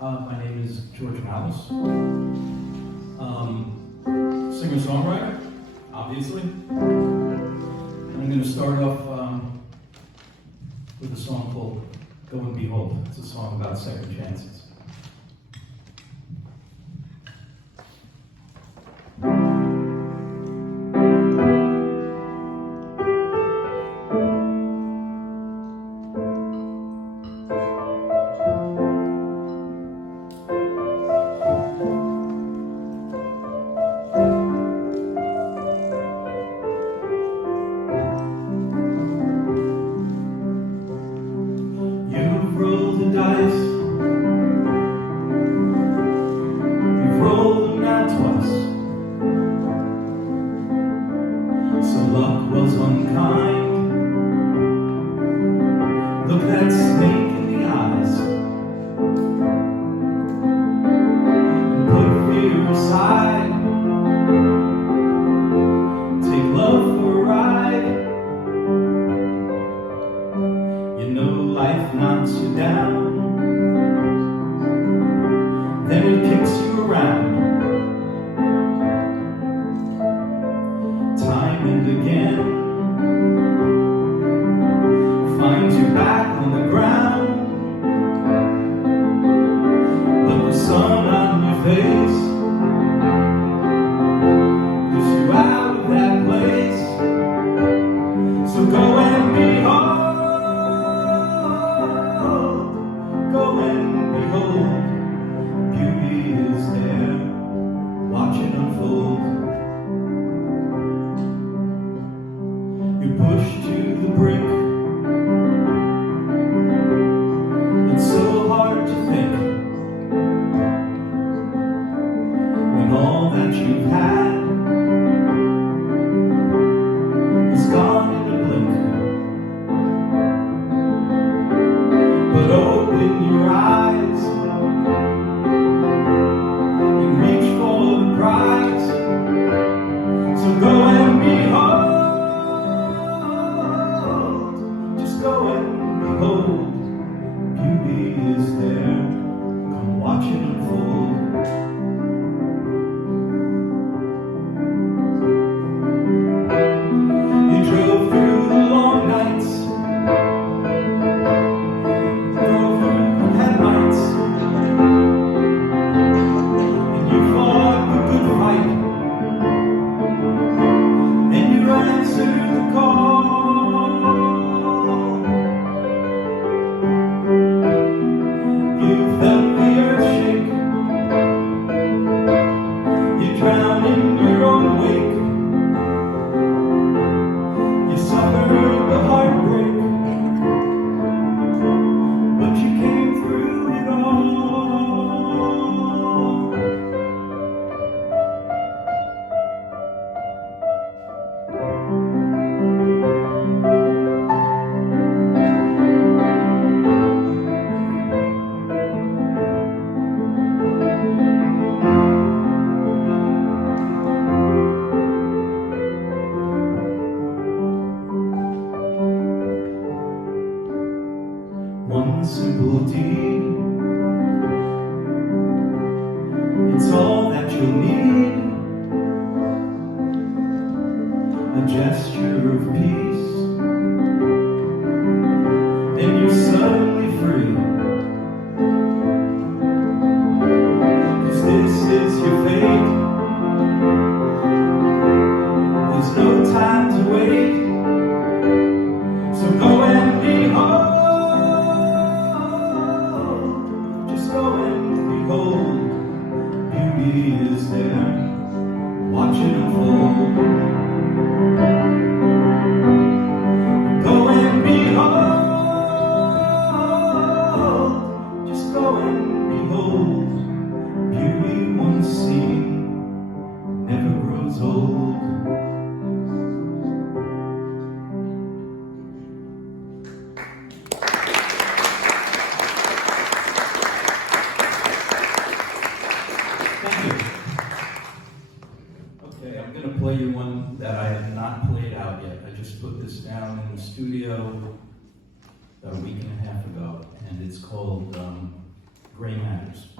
My name is George Mallas. Singer-songwriter, obviously. I'm going to start off with a song called Go and Behold. It's a song about second chances. Look that snake in the eyes and put fear aside. Take love for a ride. You know life knocks you down, then it kicks you around. Time and again finds you back on the ground. But the sun on your face pushes you out of that place. So go and behold, go and behold. Beauty is there, watch it unfold. You're pushed to the brink. All that you've had is gone in a blink. But open your eyes and reach for the prize. So go and behold, just go and behold. Beauty is there, come watch it unfold. One simple deed, it's all that you'll need. A gesture of peace, then you're suddenly free. 'Cause this is your fate. There's no time to wait. So go and behold. Beauty is there, watch it unfold. Go and behold, just go and behold. Beauty once seen never grows old. Okay, I'm going to play you one that I have not played out yet. I just put this down in the studio about a week and a half ago, and it's called Gray Matters.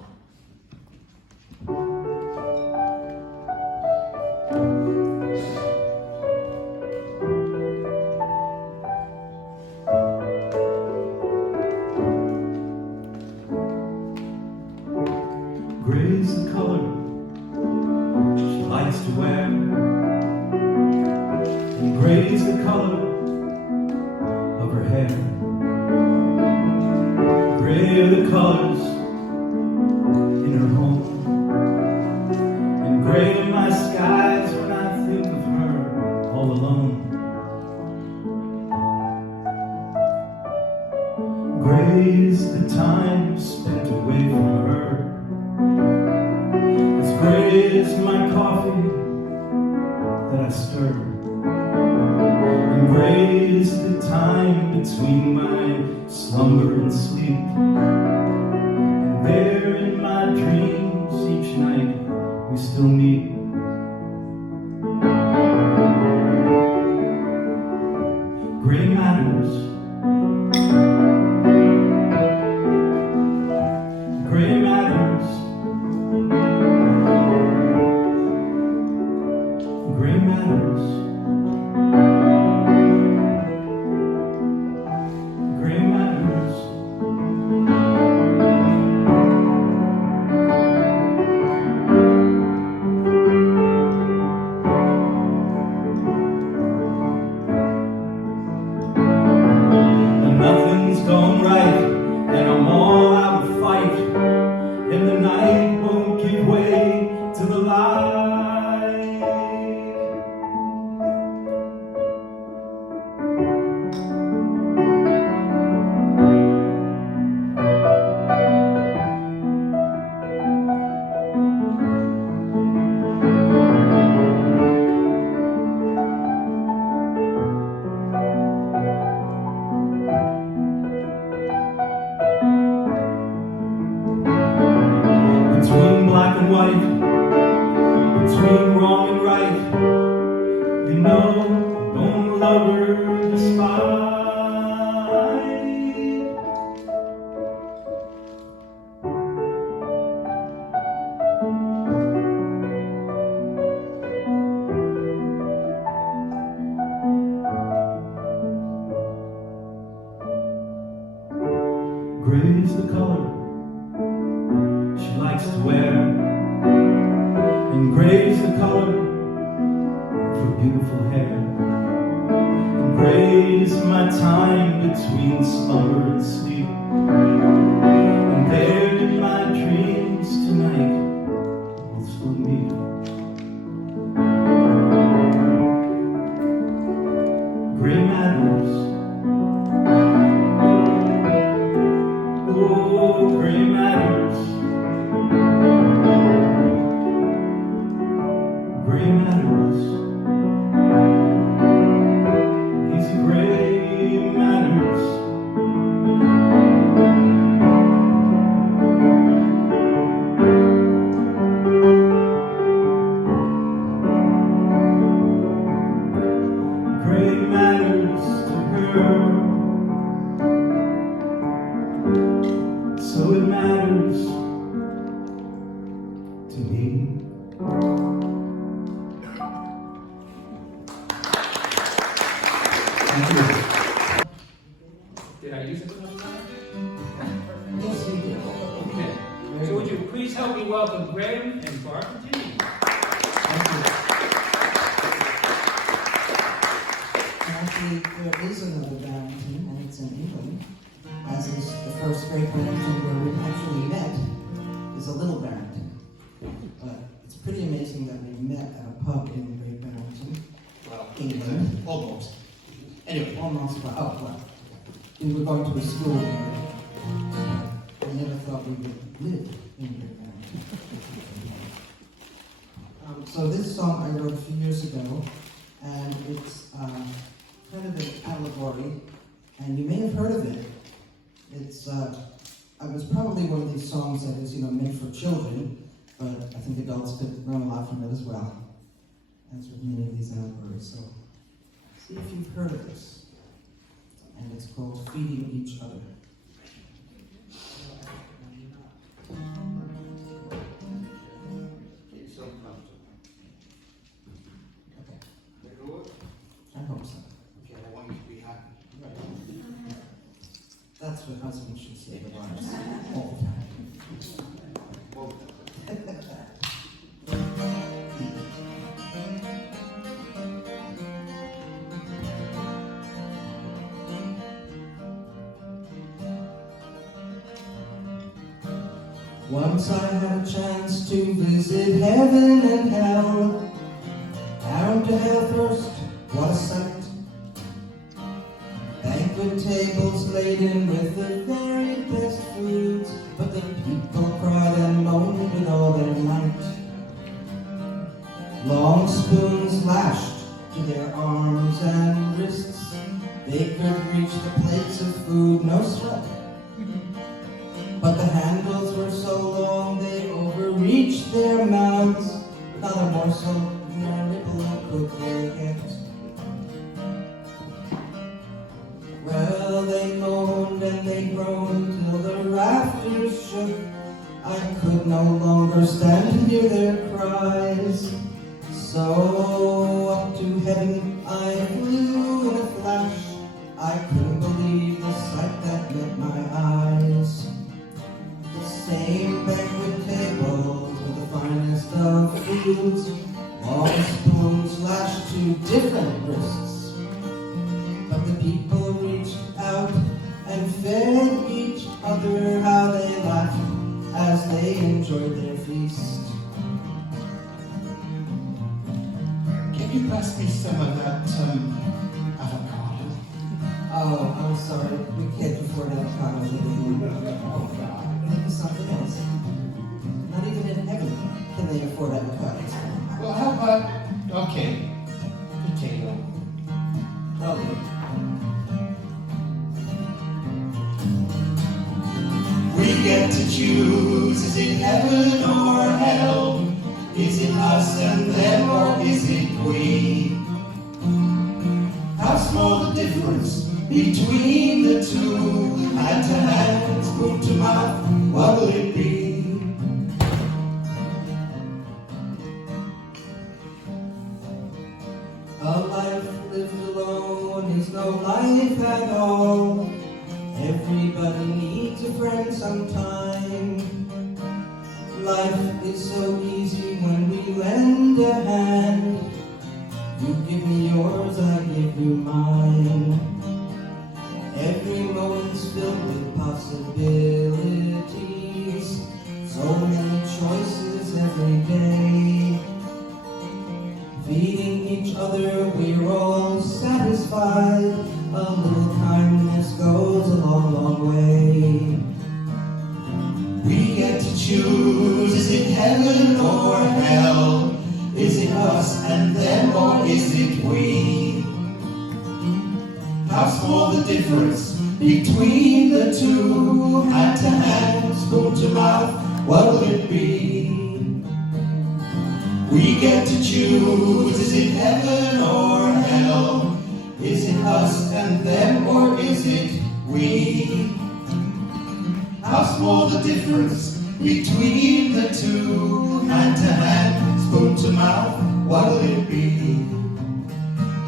Gray's the color she likes to wear, and gray's the color of her hair. Gray are the colors in her home, and gray are my skies when I think of her all alone. Gray's the time spent away from her, as gray is my coffee that I stir, and gray is the time between my slumber and sleep, and there in my dreams each night we still meet. Gray matters. Gray matters. Gray matters. Gray matters. And nothing's going right, and I'm all out of fight, and the night won't give way to the light. Between black and white, between wrong and right, you know, don't love her despite. Gray's the color she likes to wear, and gray's the color of her beautiful hair, and gray's my time between slumber and sleep, and there in my dreams tonight we'll still meet. Gray matters. Oh, gray matters. Gray matters. These are gray matters. Gray matters to her, so it matters to me. Thank you. Did I use it enough time? Yes, you did. Okay. So would you please help me welcome Graham and Barbara T. Actually, there is another Barrington, and it's in England, as is the first Great Barrington where we actually met, is a Little Barrington. But it's pretty amazing that we met at a pub in Great Barrington, Well, England. almost. Anyway, Almost, well, we were going to a school together. I never thought we would live in Great Barrington. So this song I wrote a few years ago, and it's kind of an allegory, and you may have heard of it. It's it was probably one of these songs that is, meant for children, but I think adults could learn a lot from it as well, as with many of these allegories. So see if you've heard of this, and it's called Feeding Each Other. get yourself comfortable. Okay, Take a look. I hope so. Okay, I want you to be happy. That's what husbands should say to wives all the time. Both of them. Once I had a chance to visit heaven and hell. Down to hell first, what a sight. Banquet tables laden with the very best foods, but the people cried and moaned with all their might. Long spoons lashed to their arms and wrists. They could reach the plates of food, no sweat. But the handles were so long they overreached their mouths. Not a morsel nor nibble could they get. Well, they moaned and they groaned till the rafters shook. I could no longer stand to hear their cries. So up to heaven I flew in a flash. I couldn't believe the sight that met my eyes. The same banquet tables with the finest of foods, long spoons lashed to different wrists. But the people reached out and fed each other. How they laughed as they enjoyed their feast. Can you pass me some of that avocado? Oh, I'm sorry, we can't afford avocado anymore. Oh, God. Maybe something else. Not even in heaven can they afford avocados. Well, how about, okay, potato. Probably. We get to choose, is it heaven or hell? Is it us and them or is it we? How small the difference between the two? Hand to hand, spoon to mouth, what will it be? A life lived alone is no life at all. Everybody needs a friend sometime. Life is so easy when we lend a hand. You give me yours, I give you mine. Every moment's filled with possibilities. So many choices every day. Feeding each other, we're all satisfied. A little kindness goes a long, long way. We get to choose, is it heaven or hell? Is it us and them or is it we? How small the difference between the two? Hand to hand, spoon to mouth, what will it be? We get to choose, is it heaven or hell? Is it us and them or is it we? How small the difference between the two? Hand to hand, spoon to mouth, what will it be?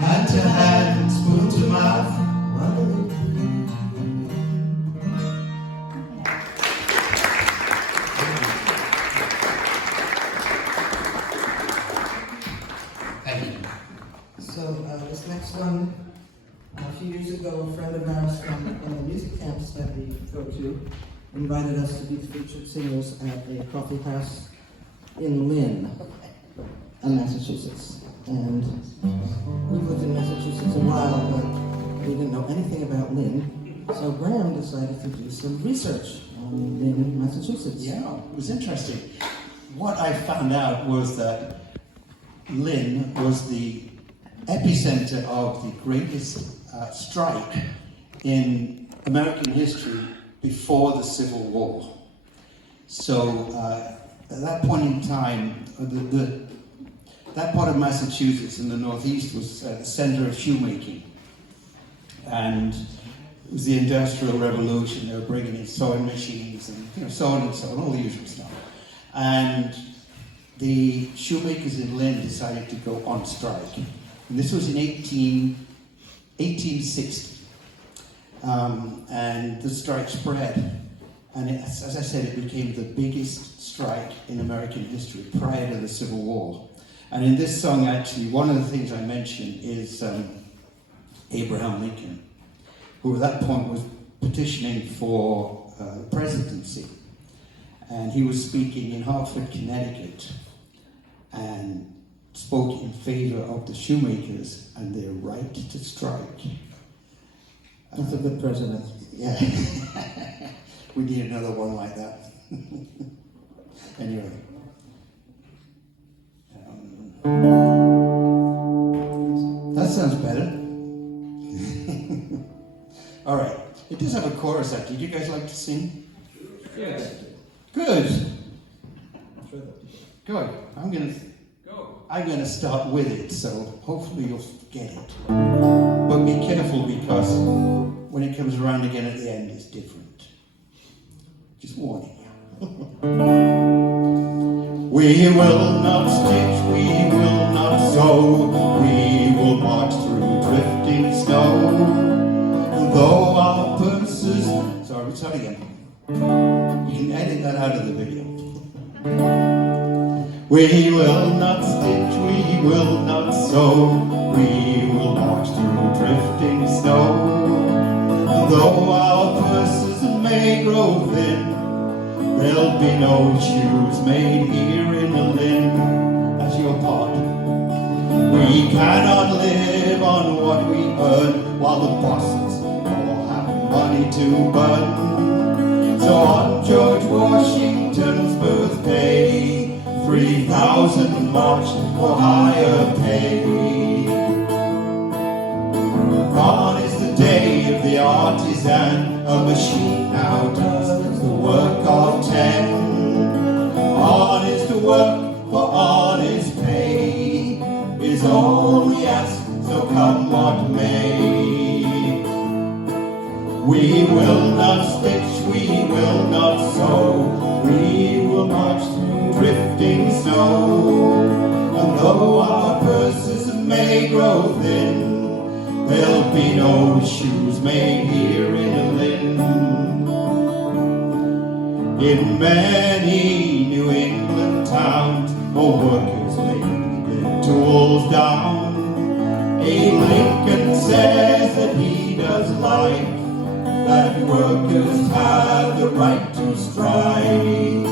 Hand to hand, spoon to mouth, what will it be? Thank you. So this next one, a few years ago, a friend of ours from one of the music camps that we go to invited us to be featured singers at a coffee house in Lynn, Massachusetts. And we've lived in Massachusetts a while, but we didn't know anything about Lynn. So Graham decided to do some research on Lynn, Massachusetts. Yeah, it was interesting. What I found out was that Lynn was the epicenter of the greatest strike in American history before the Civil War. So at that point in time, that part of Massachusetts in the Northeast was the center of shoemaking. And it was the Industrial Revolution. They were bringing in sewing machines and so on and so on, all the usual stuff. And the shoemakers in Lynn decided to go on strike. And this was in 1860. And the strike spread. And as I said, it became the biggest strike in American history prior to the Civil War. And in this song, actually, one of the things I mentioned is Abraham Lincoln, who at that point was petitioning for the presidency. and he was speaking in Hartford, Connecticut, and spoke in favor of the shoemakers and their right to strike. That's a good president. Yeah. We need another one like that. Anyway. That sounds better. All right. It does have a chorus actually. Would you guys like to sing? Yes. Good. Good. Go. I'm gonna start with it, so hopefully you'll get it. But be careful because when it comes around again at the end, it's different. Just warning you. We will not stitch, we will not sew, we will march through drifting snow. Though our purses... Sorry again. You can edit that out of the video. We will not stitch, we will not sew, we will march through drifting snow. Though our purses may grow thin, there'll be no shoes made here in Berlin. That's your part. We cannot live on what we earn, while the bosses all have money to burn. So on George Washington's birthday, 3,000 marched for higher pay. Gone is the day of the artisan, a machine now does the work of 10. Honest to work for honest pay is all we ask, so come what may. We will not stitch, we will not sew, we will march through drifting snow. And though our purses may grow thin, there'll be no shoes made here in Berlin. In many New England towns, more workers lay their tools down. Abe Lincoln says that he does like that workers have the right to strike.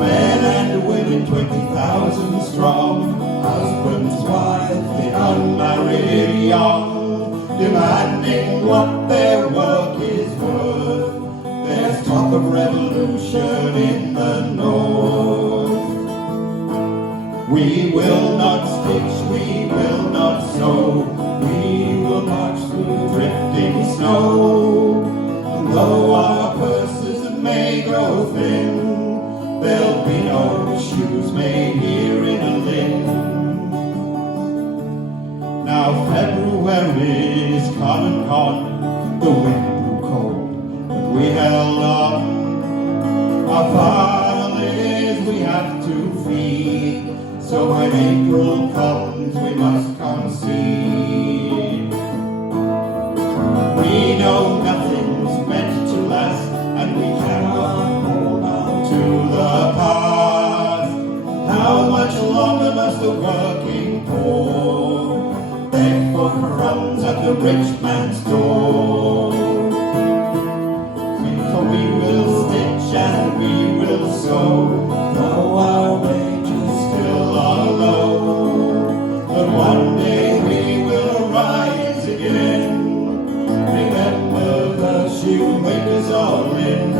Men and women, 20,000 strong, husbands, wives, the unmarried young, demanding what their work is worth. There's talk of revolution in the north. We will not stitch, we will not sew, we will march through drifting snow. And though our purses may grow thin, there'll be no shoes made here in Berlin. Now February is come and gone, the wind blew cold, but we held on. Our families we have to feed, so when April comes we must concede. We know nothing's meant to last, and we cannot hold on to the past. How much longer must the working poor beg for crumbs at the rich man's door? For we will stitch and we will sew, though our wages still are low. But one day we will rise again. Remember the shoemakers are in.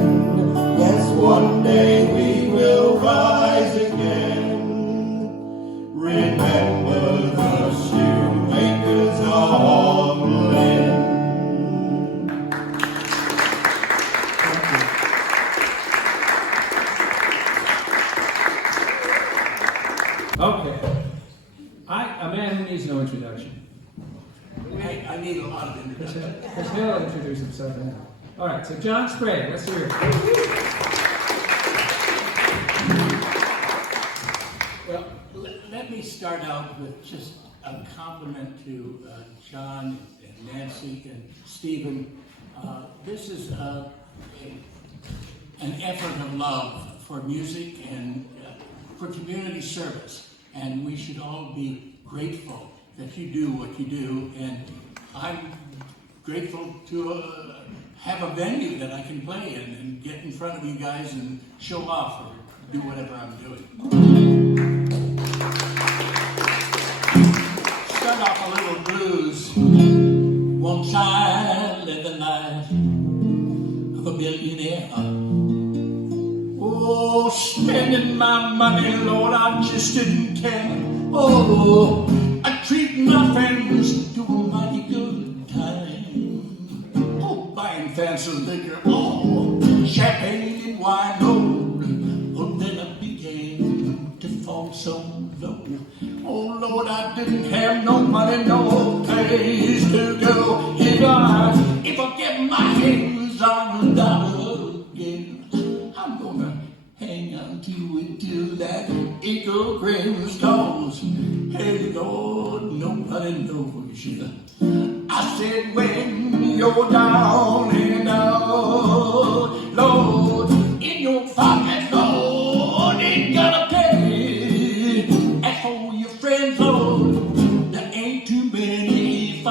Yes, one day we will rise again. Remember the shoemakers are in. Okay. A man who needs no introduction. I need a lot of introduction. Because he'll introduce himself now. All right, so John Sprague, let's hear it. Well, let me start out with just a compliment to John and Nancy and Stephen. This is an effort of love for music and for community service. And we should all be grateful that you do what you do. And I'm grateful to have a venue that I can play in and get in front of you guys and show off or do whatever I'm doing. Start off a little blues. Once I lived the life of a billionaire. Oh, spending my money, Lord, I just didn't care. Oh, I treat my friends to a mighty good time. Oh, buying fancy liquor, oh, champagne and wine, oh, then I began to fall so low. Oh, Lord, I didn't have no money, no place to go. If I get my hands on the dollar again, I'm gonna hang on to it till that eagle grins, 'cause, hey, Lord, nobody knows you. I said, when you're down and out, Lord, in your pocket, Lord, ain't gonna pay. And for your friends, Lord, there ain't too many. If I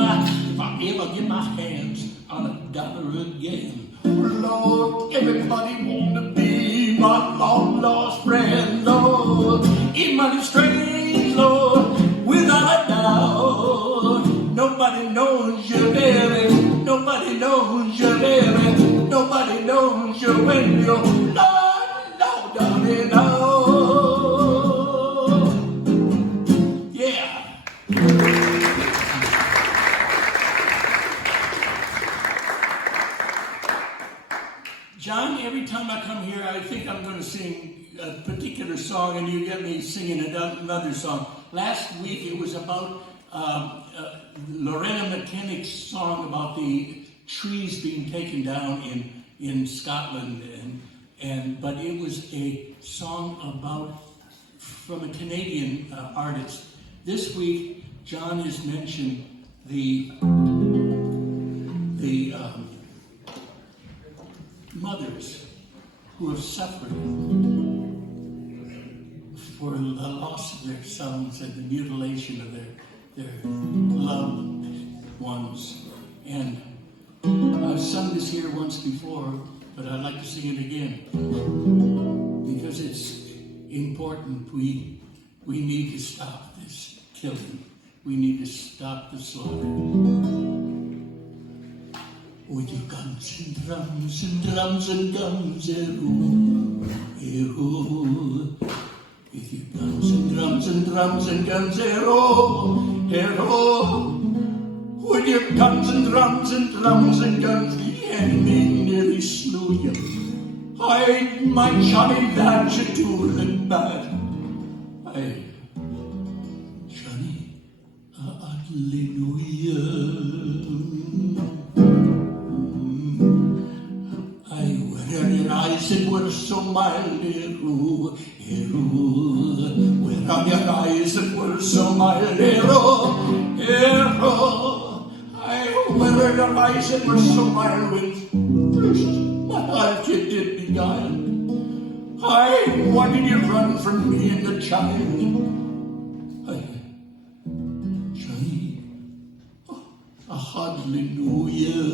ever get my hands on a dollar again, Lord, everybody wanna be my long lost friend, Lord. In money strange, Lord, without a doubt. Nobody knows you, baby. Nobody knows you, baby. Nobody knows you when you're low down and out. Yeah. John, every time I come here, I think I'm going to sing a particular song, and you get me singing another song. Last week it was about Lorena McKennick's song about the trees being taken down in Scotland, but it was a song from a Canadian artist. This week, John has mentioned the mothers who have suffered for the loss of their sons and the mutilation of their loved ones. And I've sung this here once before, but I'd like to sing it again because it's important. We need to stop this killing. We need to stop the slaughter. With your guns and drums and drums and guns, with your guns and drums and drums and guns, with your guns and drums and drums and guns, the enemy nearly slew you. Hide my Johnny lad, you do look bad. Aye, Johnny, hallelujah. Eyes that were so mild, where are your eyes that were so mild, where are your eyes that were so mild, when first my heart you did beguile. Why did you run from me and the child? Johnny, hallelujah.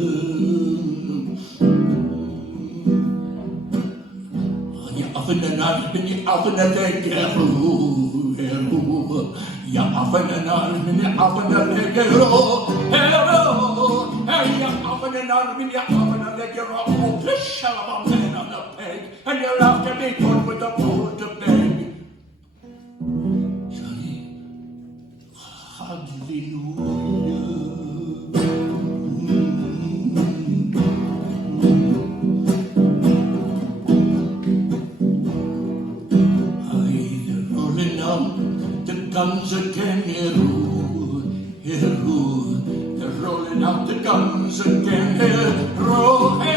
Often and I've been often a leg, you often and I've been often a leg, you often and I've been often a leg, you're all the shell of a man on the peg, and you'll have to be put with a pole to beg. Johnny, hallelujah. Guns again, they're rolling out the guns again, they're rolling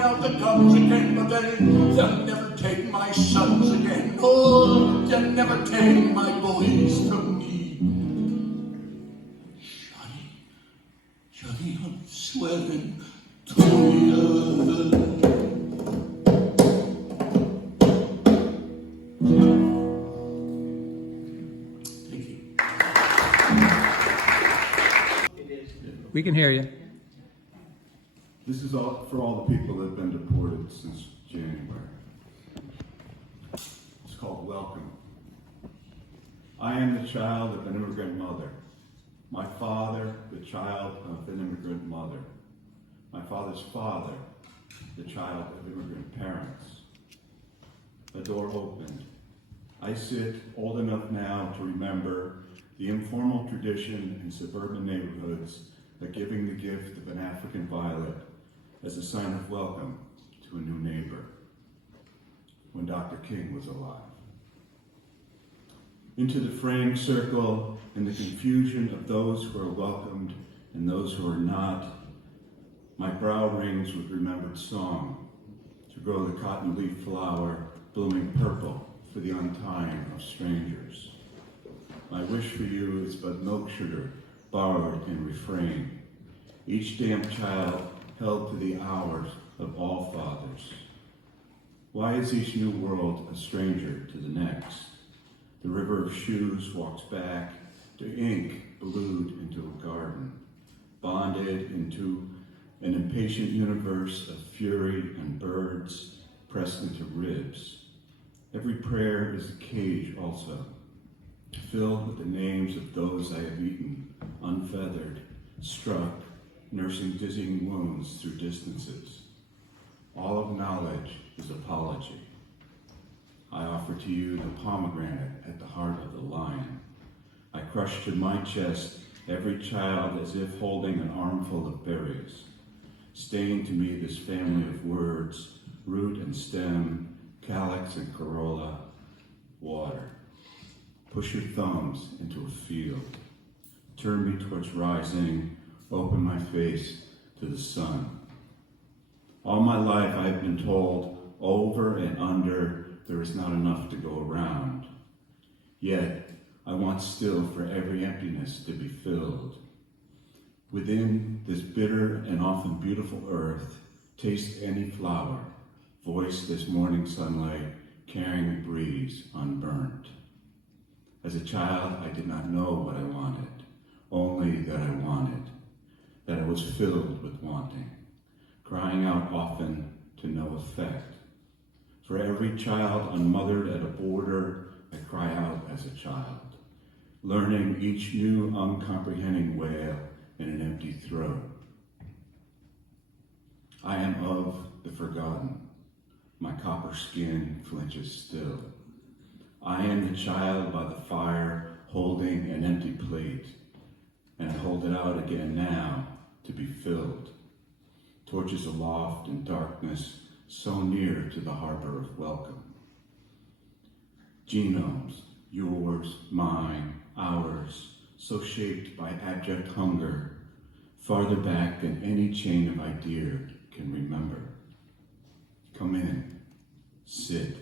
out the guns again, but they'll never take my sons again, oh, they'll never take my boys from me. Johnny, I'm swearing to you. We can hear you. This is all for all the people that have been deported since January. It's called Welcome. I am the child of an immigrant mother. My father, the child of an immigrant mother. My father's father, the child of immigrant parents. A door opened. I sit, old enough now to remember the informal tradition in suburban neighborhoods of giving the gift of an African violet as a sign of welcome to a new neighbor, when Dr. King was alive. Into the framed circle and the confusion of those who are welcomed and those who are not, my brow rings with remembered song, to grow the cotton leaf flower blooming purple for the untying of strangers. My wish for you is but milk sugar borrowed in refrain, each damp child held to the hours of all fathers. Why is each new world a stranger to the next? The river of shoes walks back to ink blued into a garden, bonded into an impatient universe of fury and birds pressed into ribs. Every prayer is a cage also, filled with the names of those I have eaten, unfeathered, struck, nursing dizzying wounds through distances. All of knowledge is apology. I offer to you the pomegranate at the heart of the lion. I crush to my chest every child as if holding an armful of berries. Stain to me this family of words, root and stem, calyx and corolla, water. Push your thumbs into a field. Turn me towards rising, open my face to the sun. All my life I have been told, over and under, there is not enough to go around. Yet, I want still for every emptiness to be filled. Within this bitter and often beautiful earth, taste any flower, voice this morning sunlight, carrying the breeze unburnt. As a child, I did not know what I wanted, only that I wanted, that I was filled with wanting, crying out often to no effect. For every child unmothered at a border, I cry out as a child, learning each new uncomprehending wail in an empty throat. I am of the forgotten. My copper skin flinches still. I am the child by the fire holding an empty plate, and I hold it out again now to be filled. Torches aloft in darkness, so near to the harbor of welcome. Genomes, yours, mine, ours, so shaped by abject hunger, farther back than any chain of idea can remember. Come in, sit,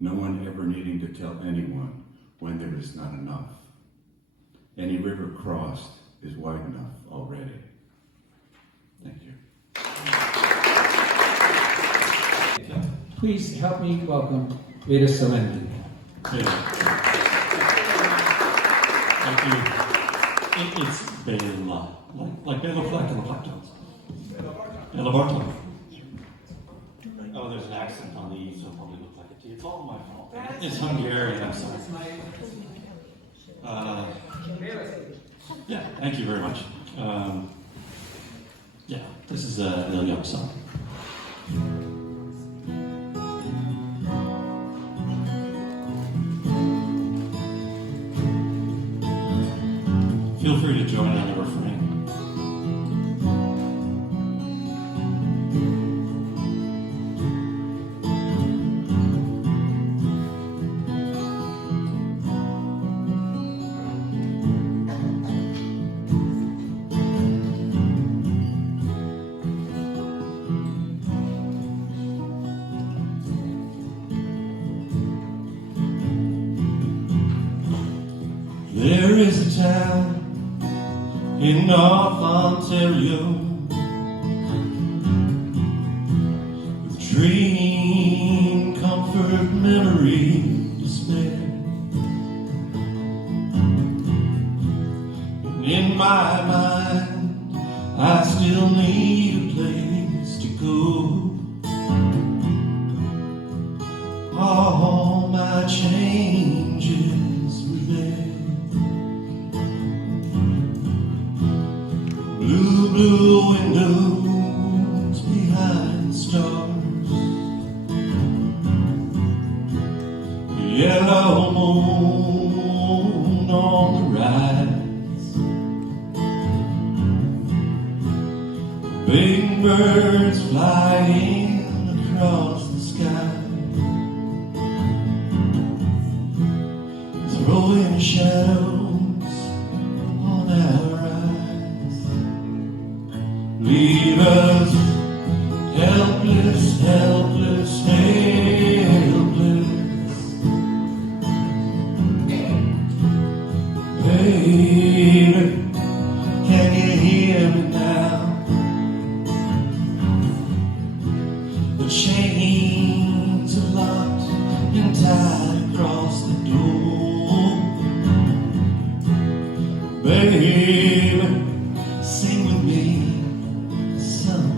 no one ever needing to tell anyone when there is not enough. Any river crossed is wide enough already. Thank you. Please help me welcome Bela Selendy. Hey. Thank you. It's Bela, like Bela Fleck in the Blacktones. Bela Bartlett. Oh, there's an accent on the E, so it probably looked like a T. It's all my fault. It's Hungarian, I'm sorry. Yeah, thank you very much. Yeah, this is a Neil Young song. Feel free to join in on the refrain. There is a town in North Ontario with dream, comfort, memory, despair. And in my mind, I still need a place go. All my changes remain. Blue, blue windows behind stars, yellow moon on the rise, big birds flying across the sky, throwing shadows on our eyes. Leave us helpless, helpless, helpless. Baby, can you hear me now? The chains are locked and tied across the door. Baby, sing with me somehow.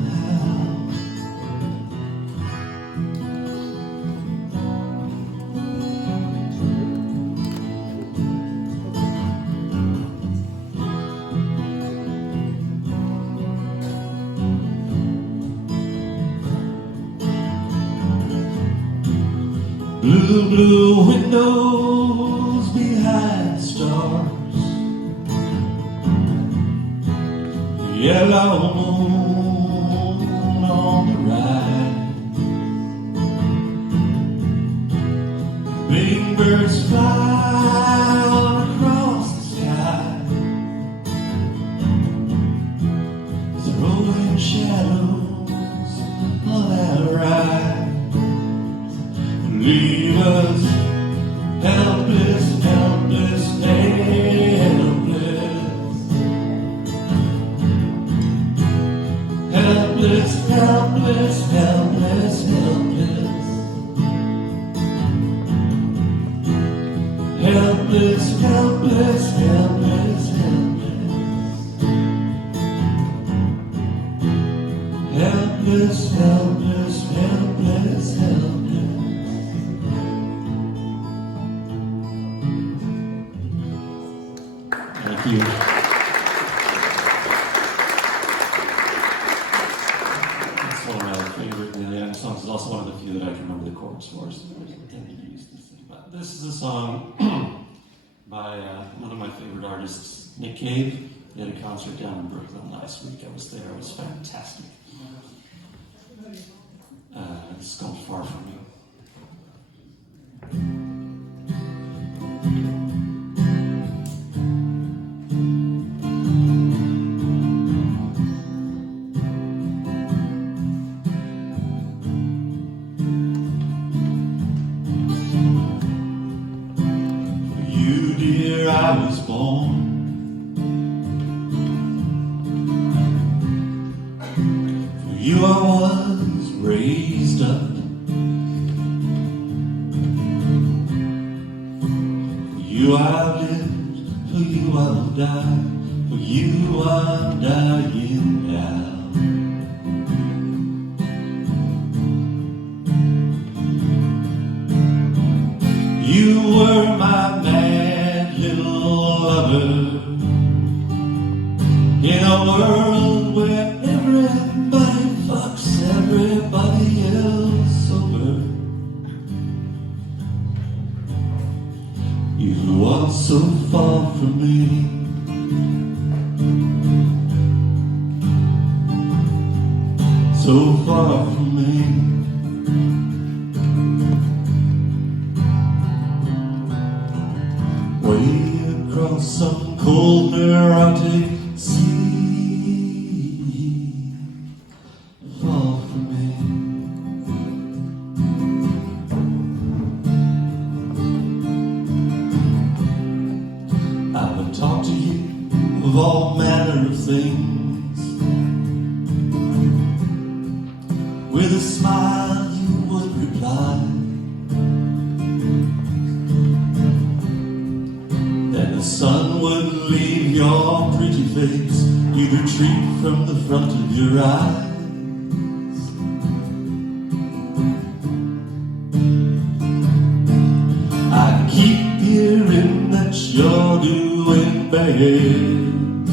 Blue, blue windows behind stars, yellow moon on the rise, big birds fly all across the sky, throwing shadows on our eyes. Leave us helpless, helpless, helpless. Helpless, helpless, helpless, helpless. Helpless, helpless, helpless, helpless. Helpless, helpless, helpless, helpless. Thank you. It's one of my favorite Neil Young songs. It's also one of the few that I can remember the chords for, so I tend to use this thing. But this is a song by one of my favorite artists, Nick Cave. They had a concert down in Brooklyn last week. I was there. It was fantastic. It's called Far From You. I was born. For you I was raised up. For you I lived, for you I will die. For you I'm dying now. You were my mad little lover in a world where everybody fucks everybody else over. You are so far from me. So far from me. Way across some cold neurotic sea, far from me. I would talk to you of all manner of things. With a smile you would reply. The sun would leave your pretty face. You'd retreat from the front of your eyes. that you're doing best.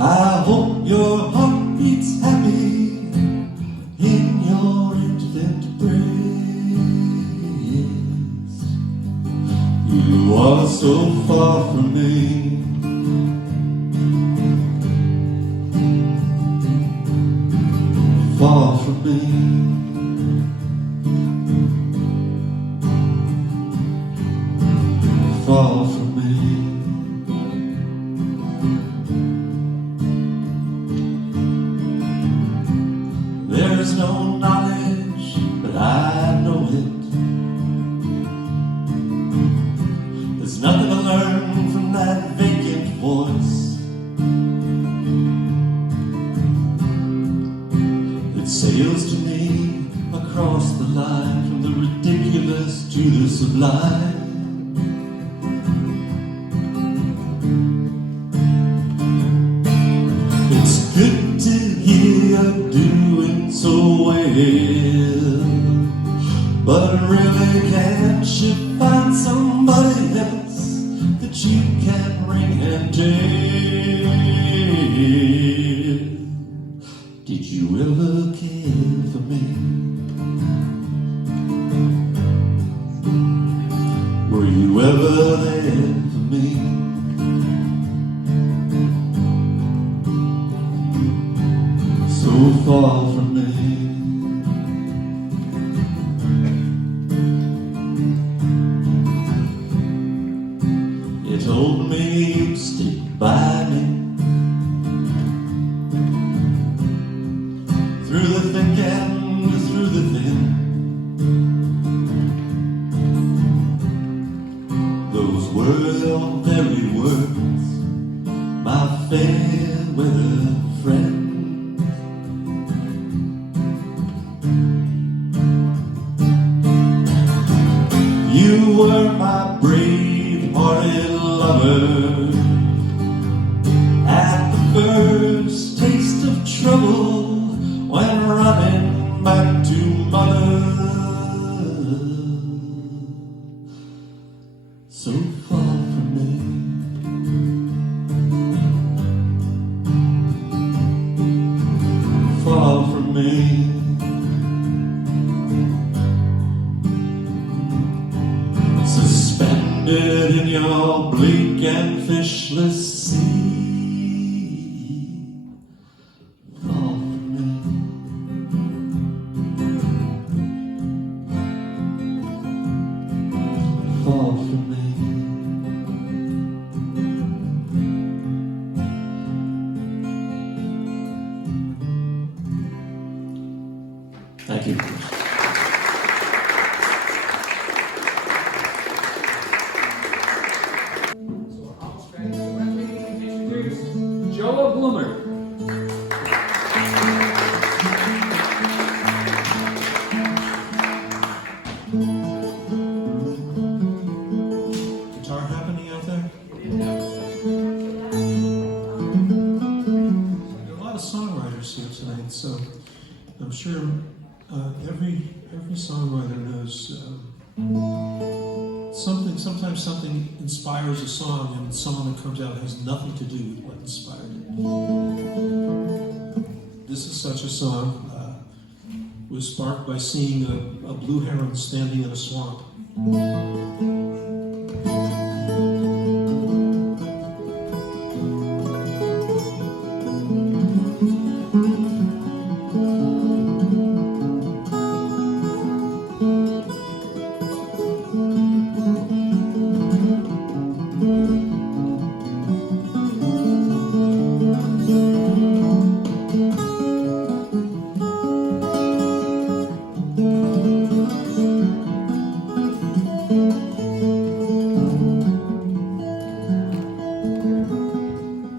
I hope your heart beats happy in your infant breast. You are so far from me. Far from me. Far from me. There's no knowledge, but I know it. There's nothing to learn from that vacant voice. Sails to me across the line, from the ridiculous to the sublime. It's good to hear you're doing so well, but really can't you find somebody else that you can ring and tell? Did you ever care for me? Were you ever there for me? So far from me. You told me you'd stick by me through the thick and through the thin. Those were your very words, my fair weather friend. You were my brave-hearted lover at the first taste of trouble, when running back to mother. So far from me. Far from me. Suspended in your bleak and fishless sea. Far from me. Thank you. So our humble Sprague, so let me introduce Joe Blumert. Guitar happening out there? There are a lot of songwriters here tonight, so I'm sure every songwriter knows something. Sometimes something inspires a song, and the song that comes out has nothing to do with what inspired it. This is such a song. Was sparked by seeing a blue heron standing in a swamp.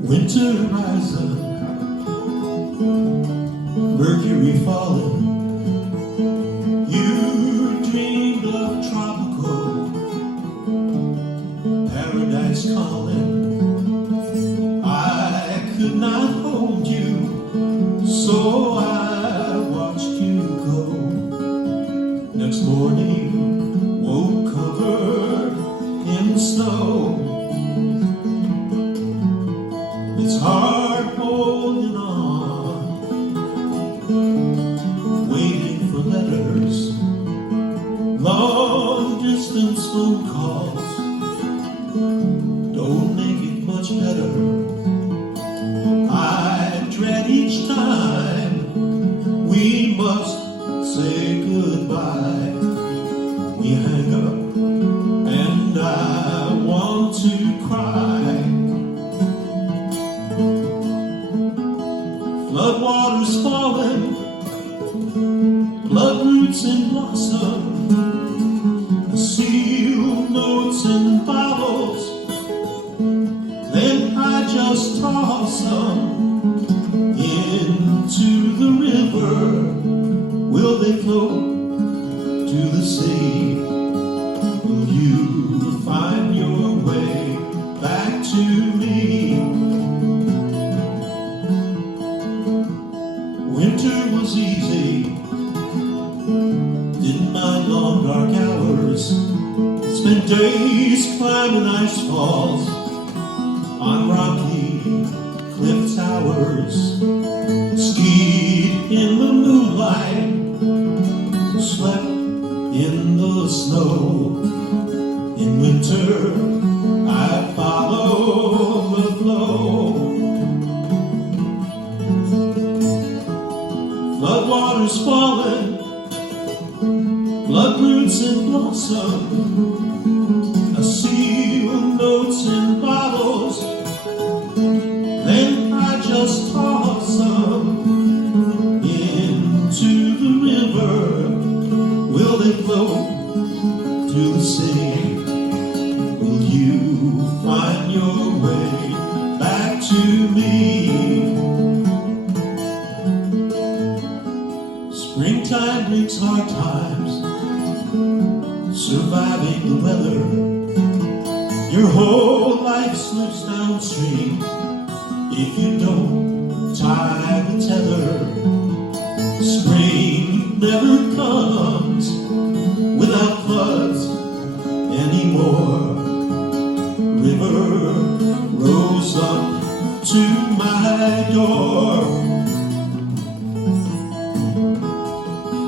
Winter rising, Mercury falling. You dreamed of tropical paradise calling. I could not hold you, so I watched you go. Next morning, woke covered in phone calls don't make it much better. I dread each time we must say goodbye. We hang up and I want to cry. Floodwaters falling, blood roots in blossom, sealed notes in bottles. Then I just toss them into the river. Will they float to the sea? Will you find your way back to me? Winter was easy, didn't mind long dark hours. Spent days climbing ice falls on rocky cliff towers. Skied in the moonlight, slept in the snow. In winter, I follow the flow. Floodwaters falling, blood roots in blossom, I seal notes in bottles. Then I just toss them into the river. Will they float to the sea? Will you find your way back to me? Springtime brings hard times, surviving the weather. Your whole life slips downstream if you don't tie the tether. Spring never comes without floods anymore. River rose up to my door.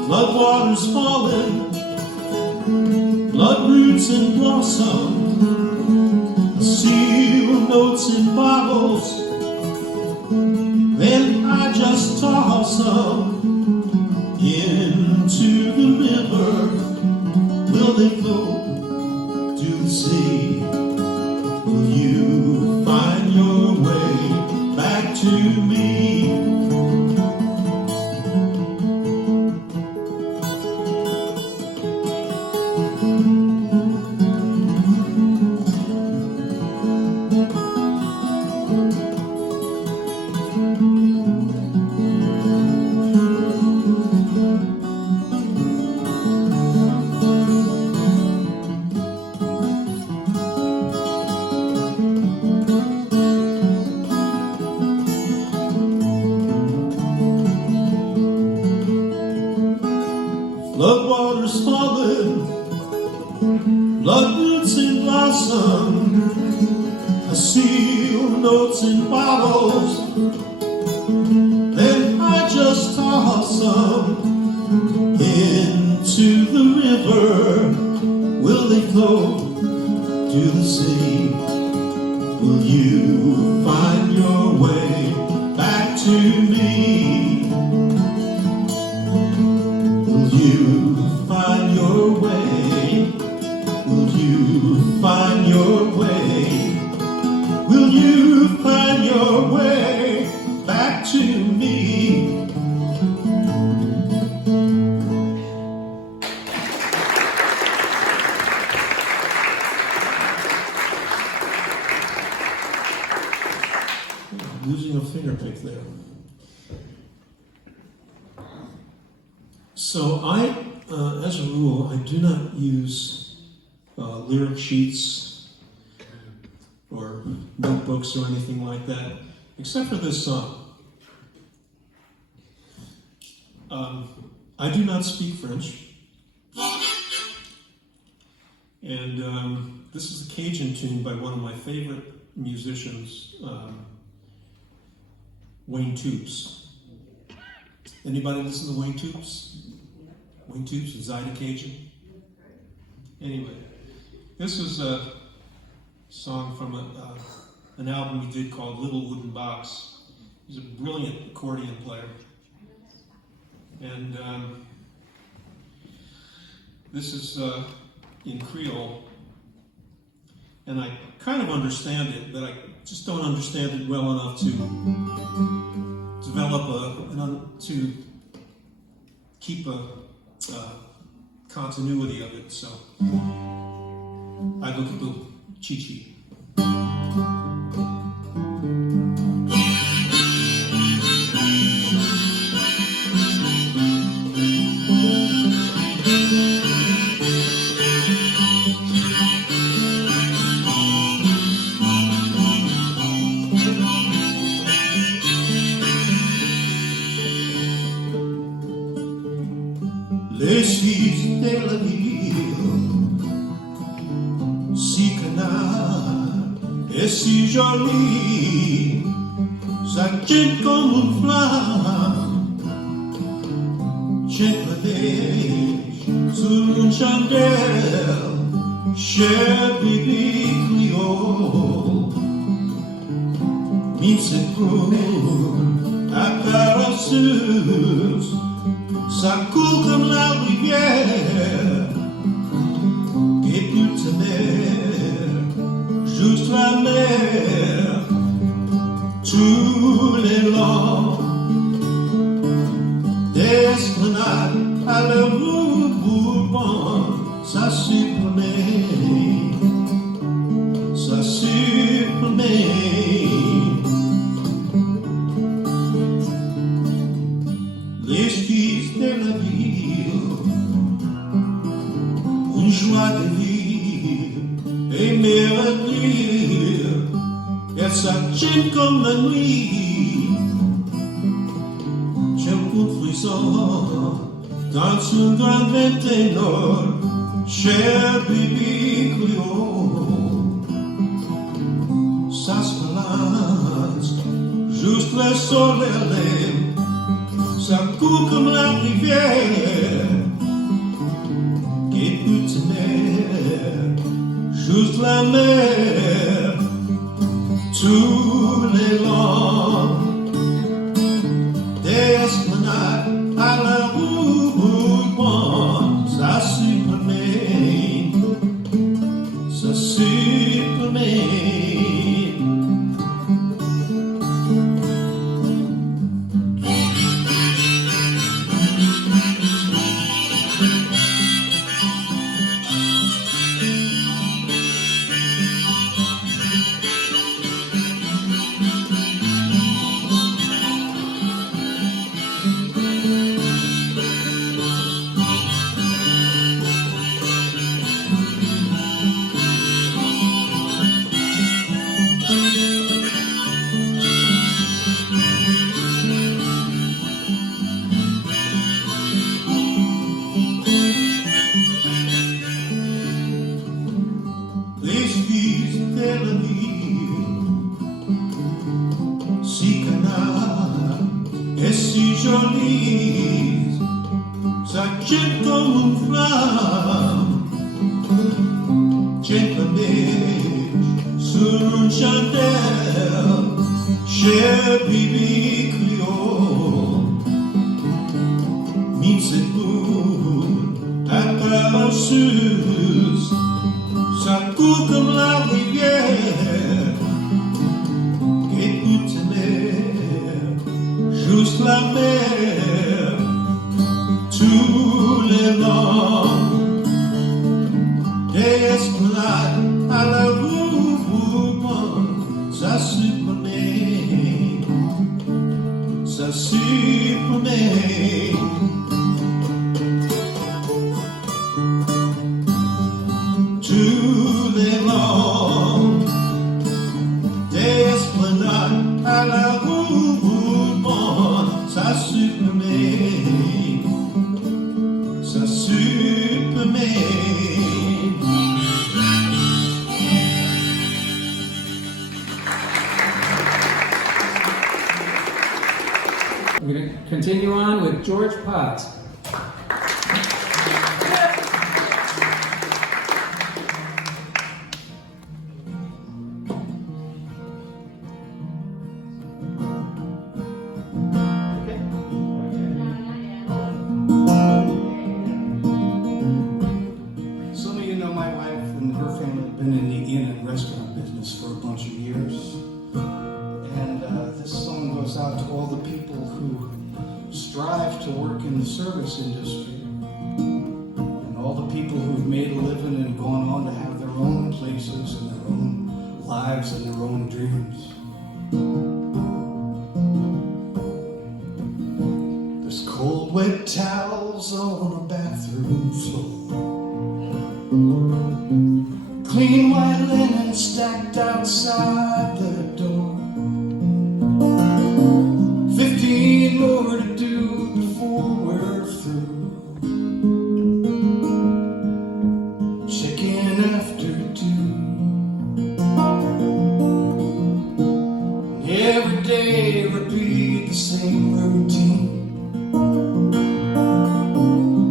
Floodwaters falling, blood roots in blossom, seal notes in bottles. Then I just toss them into the river. Will they float to the sea? Will you find your way back to me? Floodwaters falling, blood roots in blossom, I seal notes in bottles. Then I just toss them into the river. Will they float to the sea? Will you find your way back to me? Will you find your way? Will you find your way? Will you find your way back to me? Losing a finger pick there. So as a rule, I do not use lyric sheets or notebooks or anything like that, except for this song. I do not speak French, and this is a Cajun tune by one of my favorite musicians, Wayne Toops. Anybody listen to Wayne Toops? Wayne Toops and Zyda Cajun? Anyway, This is a song from an album he did called Little Wooden Box. He's a brilliant accordion player. And this is in Creole. And I kind of understand it, but I just don't understand it well enough to develop to keep a continuity of it. So I look at the chi-chi. Les filles de la ville, si canard et si jolie, s'accende comme une flamme, jette la neige sur une chandelle, cher bébé Creole, mine se coule à carasseuse. Ça coule comme la rivière, et toute la mer, juste la mer, tous les longs des esplanades à la rue Bourbon, ça supprime, ça supprime. L'esquisse de la ville, une joie de vivre et m'évanouir, elle s'accende comme la nuit. J'ai un coup de frisson dans une grande ventennole, cher bébé Creole. Ça se balance, juste le soleil. Ça coule comme la rivière, et toute la mer, juste la mer, tous les longs des esplanades à la rue Bourbon, ça supprime, ça supprime. We're going to continue on with George Potts. restaurant business for a bunch of years. And this song goes out to all the people who strive to work in the service industry, and all the people who've made a living and gone on to have their own places and their own lives and their own dreams. There's cold, wet towels on a bathroom floor. Clean white linen stacked outside the door. 15 more to do before we're through. Check-in after 2. And every day repeat the same routine.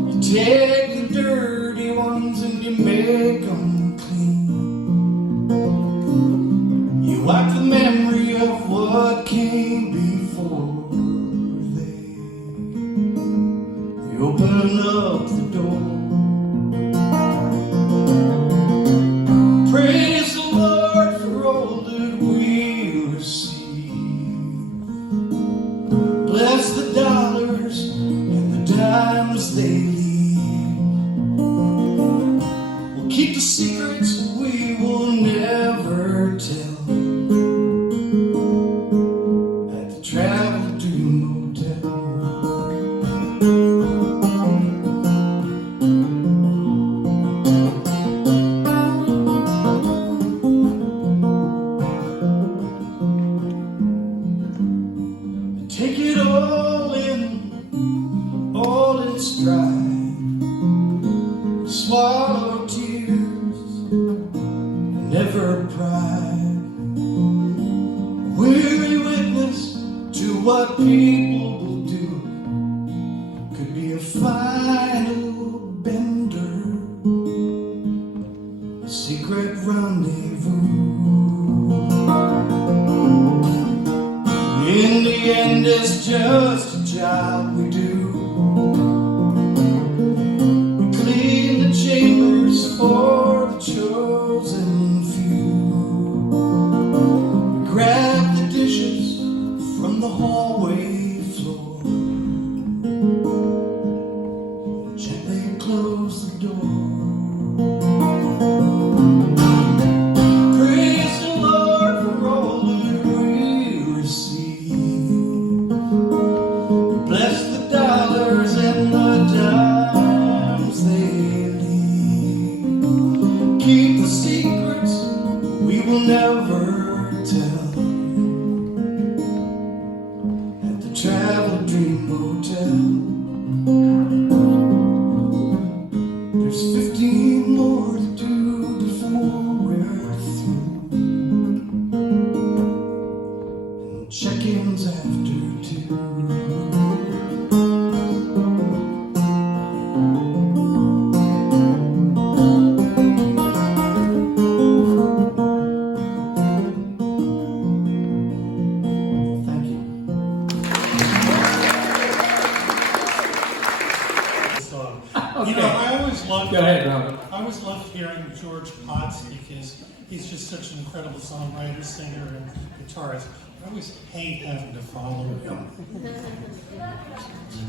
You take the dirty ones and you make them clean. You wipe the memory of what came before. They open up the door. Praise the Lord for all that we receive. Bless the dollars and the dimes they leave. We'll keep the secrets we will never tell. At the Travel Dream Motel. Take it all in stride. Swallow tears, never pride. Weary witness to what people will do. Could be a final bender, a secret rendezvous. In the end, it's just a job we do. We clean the chambers for the chosen few. We grab the dishes from the hallway floor. Gently close the door. Praise the Lord for all that we receive. Bless the dollars and the dimes they leave. Keep the secrets we will never tell. At the Travel Dream Motel. There's 15 more to do before we're through. And check-ins after 2. Thank you. Song. Okay. You know, I always loved. Go ahead, Robert. I always loved hearing George Potts because he's just such an incredible songwriter, singer, and guitarist. I always hate having to follow him.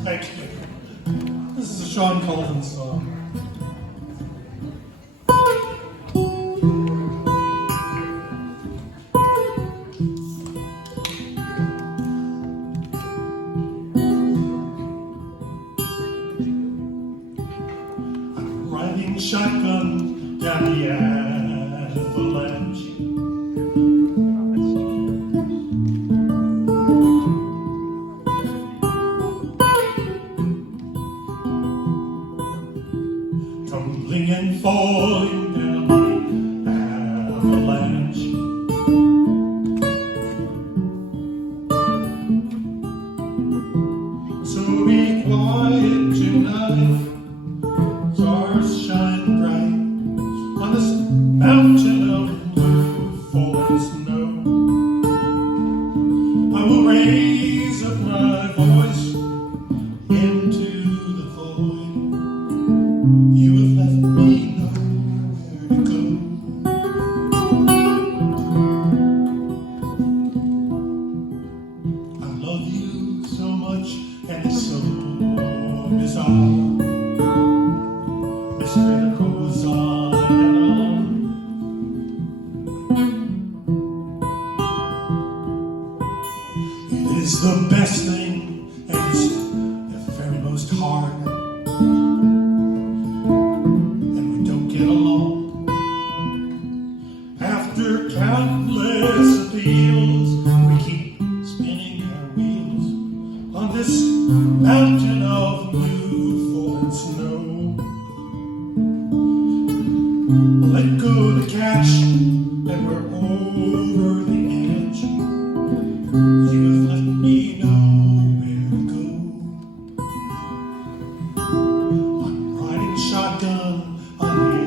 Thank you. This is a Sean Colvin song. Riding shotgun down the avalanche. Tumbling and falling down the avalanche. So be quiet tonight. Stars shine bright on this mountain of blue fallen snow. I will raise up my voice into the void. You have left me nowhere to go. mystery that goes on and on. It is the best thing, and it's the very most hard. And we don't get along. After countless appeals, we keep spinning our wheels on this mountain of new fallen snow. Let go the catch, and we're over the edge. You have let me know where to go. I'm riding shotgun on the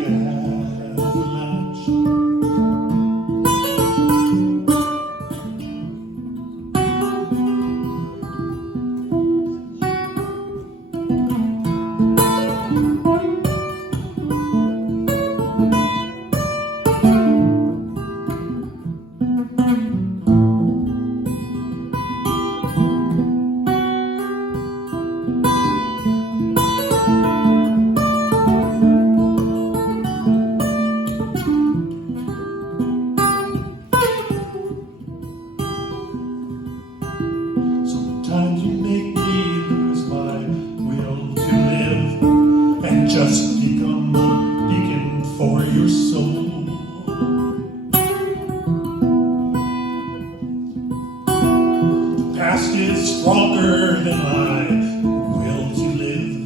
avalanche. Sometimes you make me lose my will to live and just become a beacon for your soul. The past is stronger than my will to live.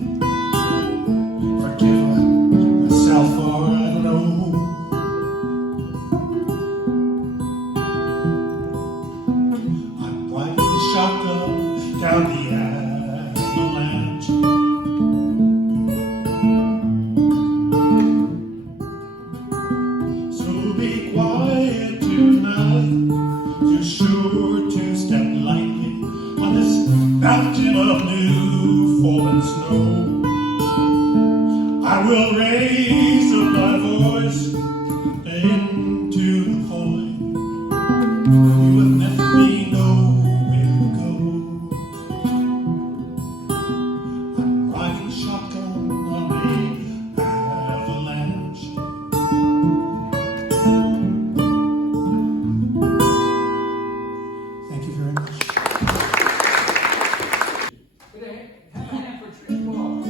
Forgive myself for I know. I'm riding shotgun down the avalanche. So be quiet tonight. You're sure to step lightly on this mountain of new fallen snow. I will raise up my voice into the void. You have left me nowhere to go. I'm riding shotgun on the avalanche. Thank you very much. Good day. Have a hand for Trish Walsh.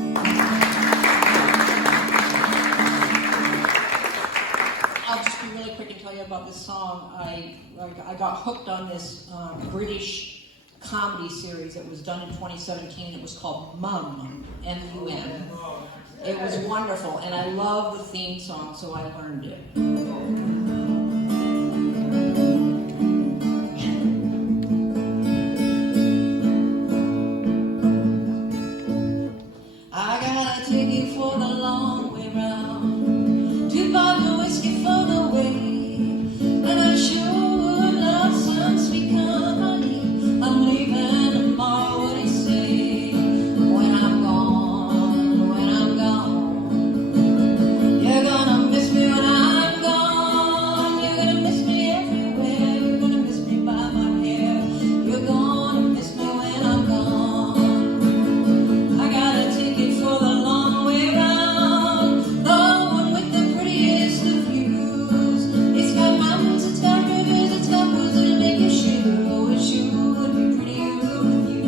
I'll just be really quick and tell you about this song. I got hooked on this British comedy series that was done in 2017. It was called Mum, M-U-M. It was wonderful, and I love the theme song, so I learned it. I got a ticket for the long way round to buy the whiskey for the way, and I sure would love some sweet company. I'm leaving tomorrow, what do you say? When I'm gone, when I'm gone, you're gonna miss me when I'm gone. You're gonna miss me everywhere. You're gonna miss me by my hair. You're gonna miss me when I'm gone. I got a ticket for the long way round, the one with the prettiest of views. It's got mountains, it's got rivers, it's got woods that'll make you shiver. Oh, it sure would be prettier with you.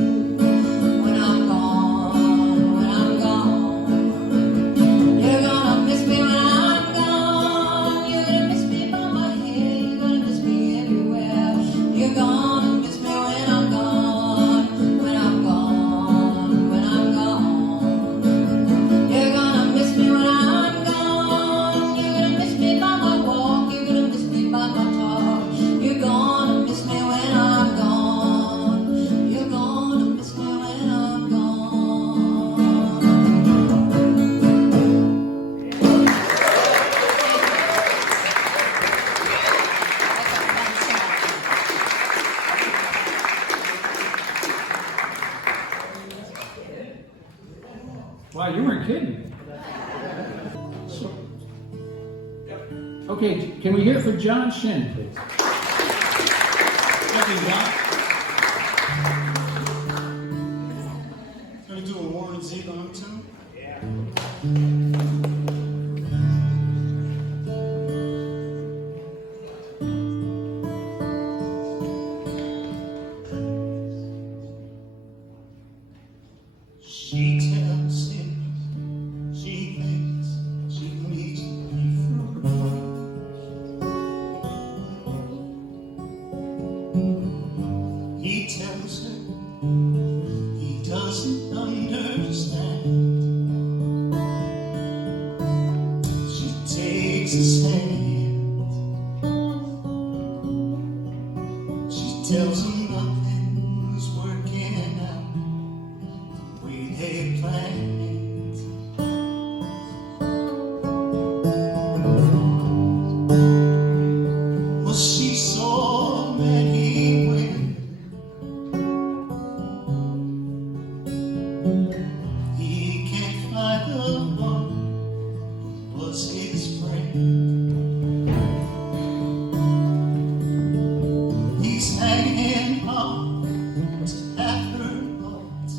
When I'm gone, when I'm gone, you're gonna miss me when I'm gone. You're gonna miss me by my hair. You're gonna miss me everywhere. You're gonna miss me when I'm gone. When I'm gone, when I'm gone. You're gonna miss me when I'm gone. You're gonna miss me by my walk. You're gonna miss me by my talk. You're gonna miss me when I'm gone. You're gonna miss me when I'm gone. Wow, you weren't kidding. Okay, can we hear it for John Schin, please? Thank you, John. Gonna do a Warren Zevon tune. She tells him she thinks she needs to be free. He tells her he doesn't understand. She takes his hand. She tells him nothing's working out the way they planned. Well, she saw many women. He can't find the one who was his friend. He's hanging on to have her heart,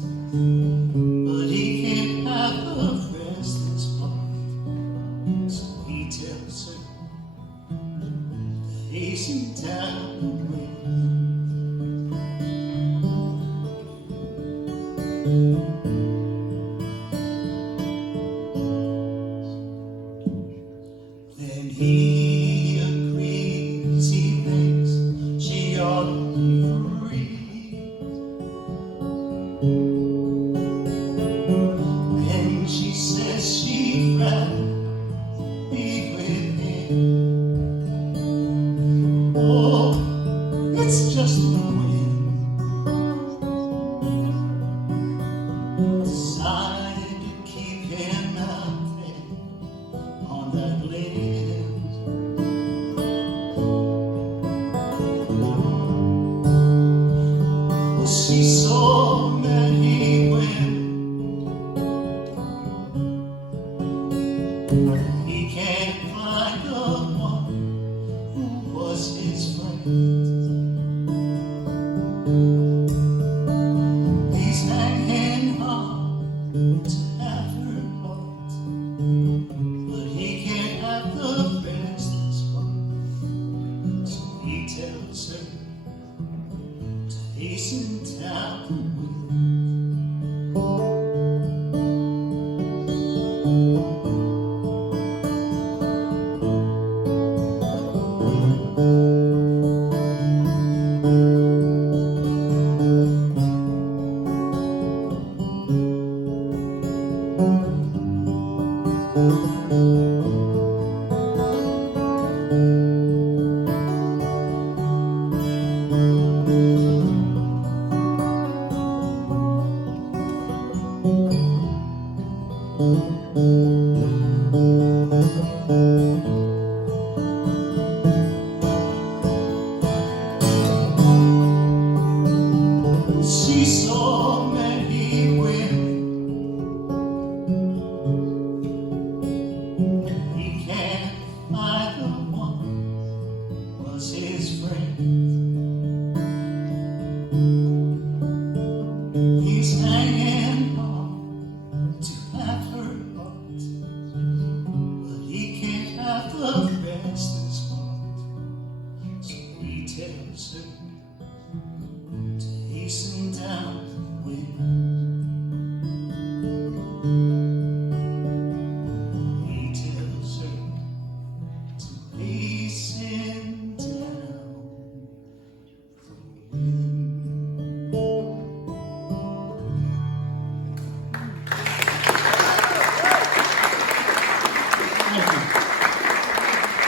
but he can't have the restless part. So he tells her to hasten down the way. Then he agrees, he thinks she ought to be free. And she says she'd rather be with him. Oh, it's just the wind decided to keep him out there on that land. Well, she saw many women. He can't find the one who was his friend. He's hanging on to have her heart, but he can't have the restless part. So he tells her to hasten down the way.